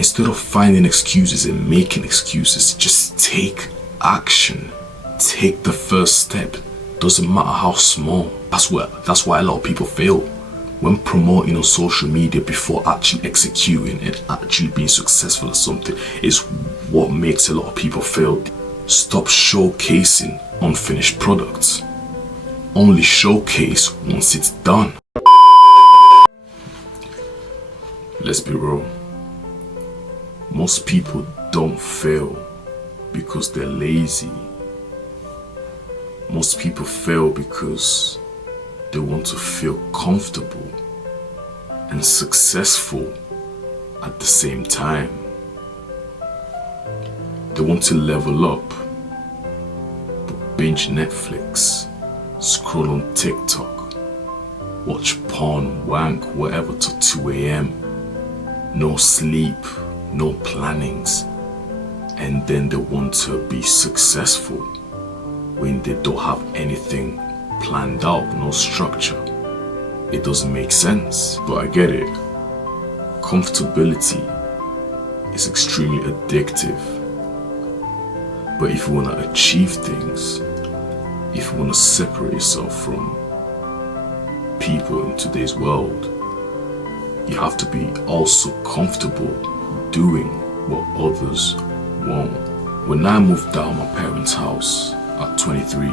Instead of finding excuses and making excuses, just take action. Take the first step. Doesn't matter how small. That's why a lot of people fail. When promoting on social media before actually executing and actually being successful at something is what makes a lot of people fail. Stop showcasing unfinished products. Only showcase once it's done. Let's be real. Most people don't fail because they're lazy. Most people fail because they want to feel comfortable and successful at the same time. They want to level up, but binge Netflix, scroll on TikTok, watch porn, wank, whatever till 2 a.m. No sleep, no plannings, and then they want to be successful when they don't have anything planned out, no structure. It doesn't make sense, but I get it. Comfortability is extremely addictive. But if you want to achieve things, if you want to separate yourself from people in today's world, you have to be also comfortable doing what others won't. When I moved out of my parents' house at 23,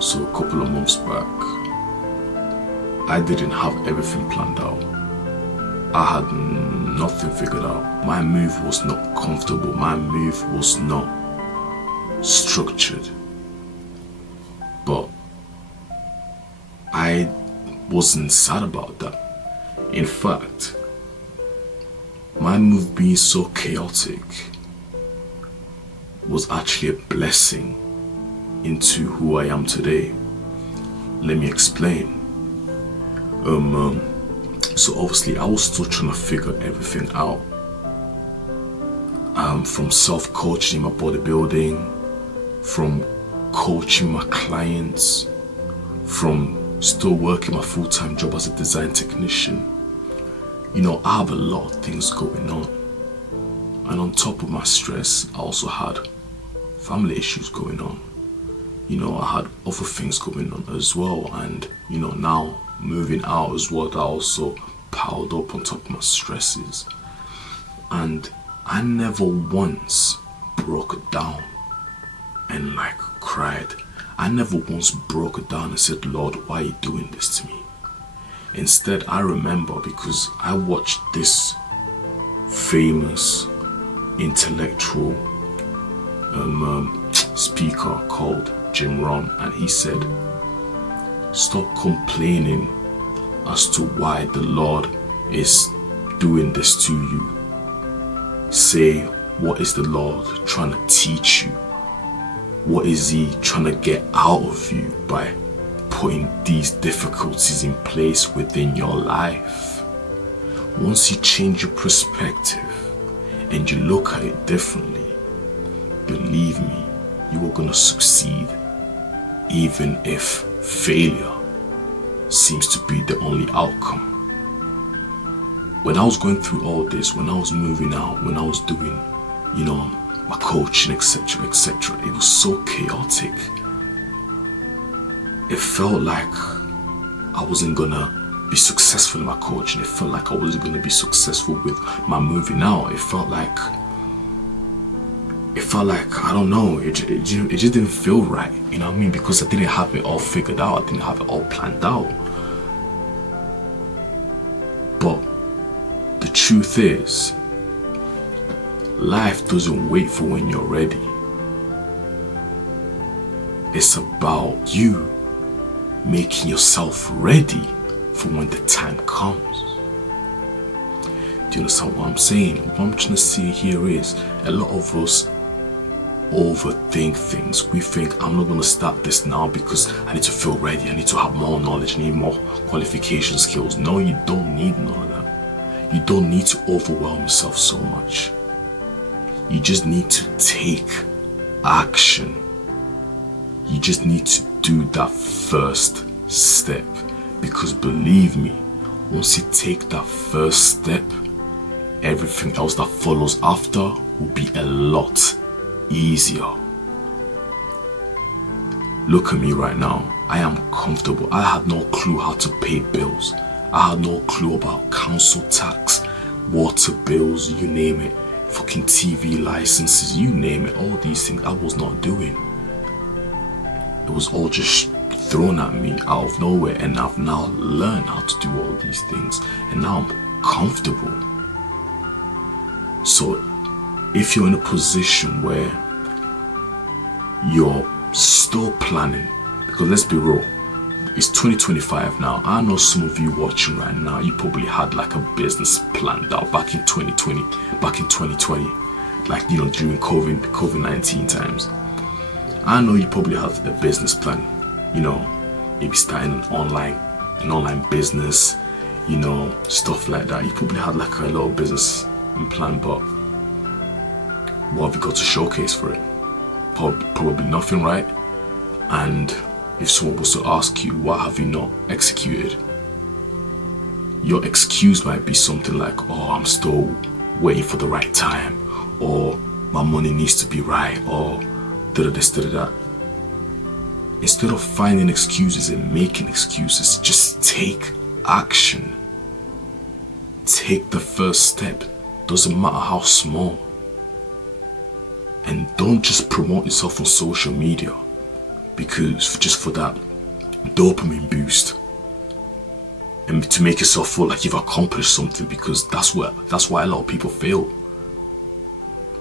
so a couple of months back, I didn't have everything planned out. I had nothing figured out. My move was not comfortable. My move was not structured. But I wasn't sad about that. In fact, my move being so chaotic was actually a blessing into who I am today. Let me explain. So obviously I was still trying to figure everything out. From self-coaching my bodybuilding, from coaching my clients, from still working my full-time job as a design technician. You know, I have a lot of things going on. And on top of my stress, I also had family issues going on. You know, I had other things going on as well. And, you know, now moving out as well, that also piled up on top of my stresses. And I never once broke down and like cried. I never once broke it down and said, Lord, why are you doing this to me? Instead, I remember because I watched this famous intellectual speaker called Jim Rohn, and he said, stop complaining as to why the Lord is doing this to you. Say, what is the Lord trying to teach you? What is he trying to get out of you by putting these difficulties in place within your life? Once you change your perspective and you look at it differently, believe me, you are going to succeed, even if failure seems to be the only outcome. When I was going through all this, when I was moving out, when I was doing, you know, my coaching, etc., etc., it was so chaotic. It felt like I wasn't gonna be successful in my coaching. It felt like I wasn't gonna be successful with my moving out. It felt like I don't know. It just didn't feel right. You know what I mean? Because I didn't have it all figured out. I didn't have it all planned out. But the truth is, life doesn't wait for when you're ready. It's about you making yourself ready for when the time comes. Do you understand what I'm saying? What I'm trying to say here is, a lot of us overthink things. We think, I'm not going to start this now because I need to feel ready. I need to have more knowledge. I need more qualification skills. No, you don't need none of that. You don't need to overwhelm yourself so much. You just need to take action. You just need to do that first step. Because believe me, once you take that first step everything else that follows after will be a lot easier. Look at me right now. I am comfortable. I had no clue how to pay bills. I had no clue about council tax, water bills, you name it, fucking TV licenses, you name it. All these things I was not doing. It was all just thrown at me out of nowhere, and I've now learned how to do all these things, and now I'm comfortable. So if you're in a position where you're still planning, because let's be real, it's 2025 now. I know some of you watching right now, you probably had like a business planned out back in 2020, like, you know, during COVID-19 times. I know you probably had a business plan, you know, maybe starting an online business, you know, stuff like that. You probably had like a little business plan, but what have you got to showcase for it? Probably nothing, right? And if someone was to ask you, what have you not executed? Your excuse might be something like, oh, I'm still waiting for the right time, or my money needs to be right, or this, that. Instead of finding excuses and making excuses, just take action. Take the first step. Doesn't matter how small. And don't just promote yourself on social media because just for that dopamine boost and to make yourself feel like you've accomplished something, because that's why a lot of people fail.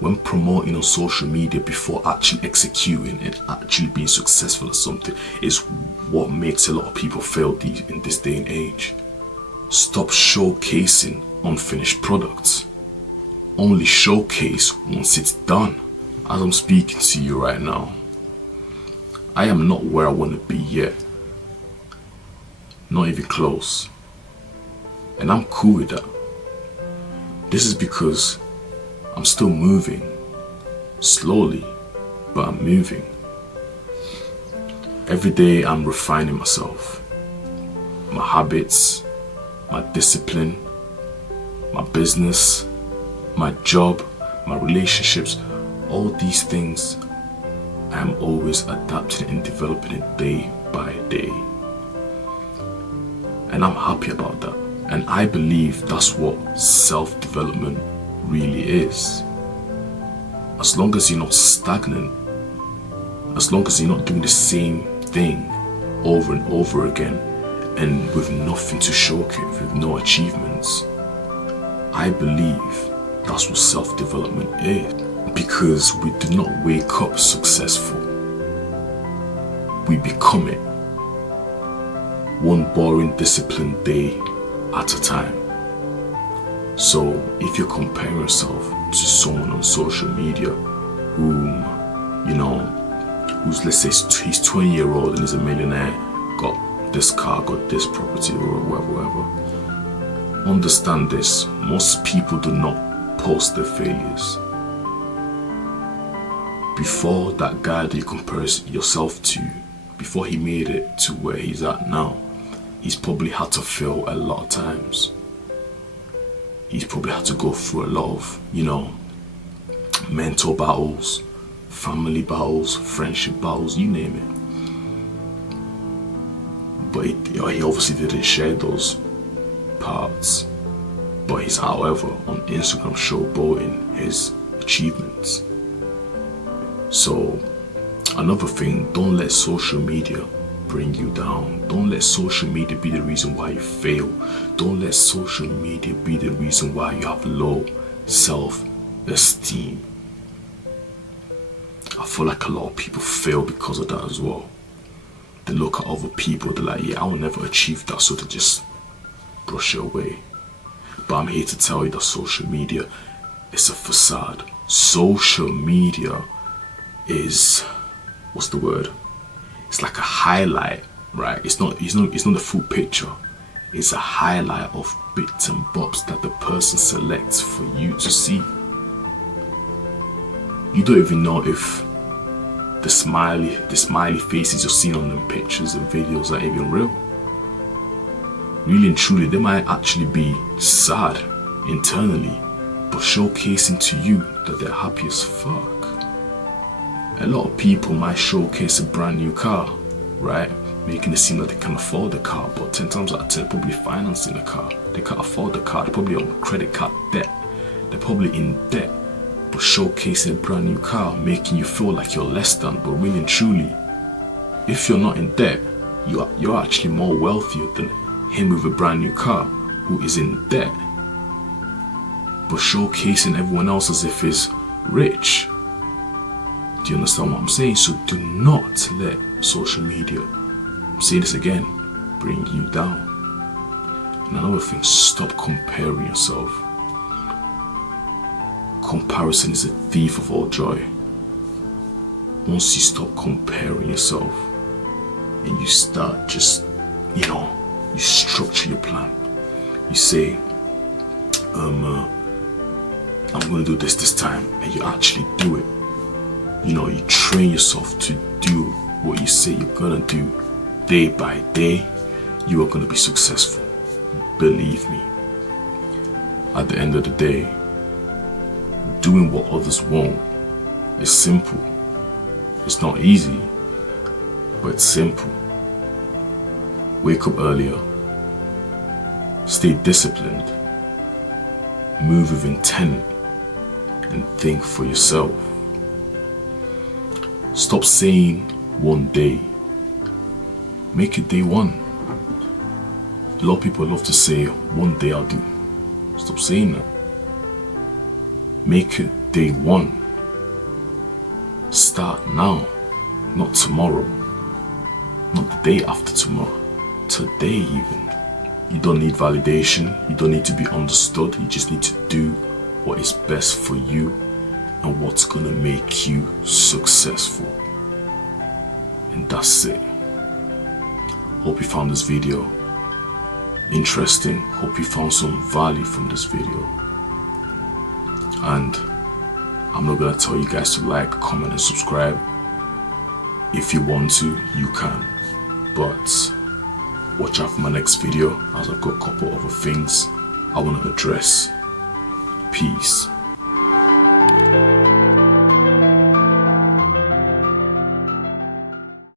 When promoting on social media before actually executing and actually being successful at something is what makes a lot of people fail in this day and age. Stop showcasing unfinished products. Only showcase once it's done. As I'm speaking to you right now, I am not where I want to be yet. Not even close. And I'm cool with that. This is because I'm still moving. Slowly, but I'm moving. Every day I'm refining myself. My habits, my discipline, my business, my job, my relationships, all these things I am always adapting and developing it day by day. And I'm happy about that. And I believe that's what self-development really is. As long as you're not stagnant, as long as you're not doing the same thing over and over again and with nothing to showcase, with no achievements, I believe that's what self-development is. Because we do not wake up successful, we become it, one boring disciplined day at a time. So if you're comparing yourself to someone on social media whom, you know, who's, let's say he's 20-year-old and he's a millionaire, got this car, got this property, or whatever, understand this: most people do not post their failures. Before that guy that you compare yourself to, before he made it to where he's at now, he's probably had to fail a lot of times. He's probably had to go through a lot of, you know, mental battles, family battles, friendship battles, you name it. But he obviously didn't share those parts. But he's, however, on Instagram showboating his achievements. So, another thing, don't let social media bring you down. Don't let social media be the reason why you fail. Don't let social media be the reason why you have low self-esteem. I feel like a lot of people fail because of that as well. They look at other people, they're like, yeah, I will never achieve that, so they just brush it away. But I'm here to tell you that social media is a facade. Social media is, what's the word? It's like a highlight, right? It's not the full picture. It's a highlight of bits and bobs that the person selects for you to see. You don't even know if the smiley faces you're seeing on them pictures and videos are even real. Really and truly, they might actually be sad internally, but showcasing to you that they're happy as fuck. A lot of people might showcase a brand new car, right? Making it seem like they can afford the car, but 10 times out of 10, probably financing the car. They can't afford the car, they're probably on credit card debt. They're probably in debt, but showcasing a brand new car, making you feel like you're less than, but really and truly, if you're not in debt, you're actually more wealthier than him with a brand new car who is in debt, but showcasing everyone else as if he's rich. Do you understand what I'm saying? So do not let social media, I'm saying this again, bring you down. And another thing, stop comparing yourself. Comparison is a thief of all joy. Once you stop comparing yourself and you start just, you structure your plan. You say, I'm going to do this time, and you actually do it. You train yourself to do what you say you're going to do. Day by day, you are going to be successful. Believe me. At the end of the day, doing what others won't is simple. It's not easy, but it's simple. Wake up earlier. Stay disciplined. Move with intent and think for yourself. Stop saying one day. Make it day one. A lot of people love to say, one day I'll do. Stop saying that. Make it day one. Start now, not tomorrow. Not the day after tomorrow. Today even. You don't need validation. You don't need to be understood. You just need to do what is best for you and what's gonna make you successful. And that's it. Hope you found this video interesting. Hope you found some value from this video. And I'm not gonna tell you guys to like, comment and subscribe. If you want to, you can. But watch out for my next video, as I've got a couple other things I want to address. Peace.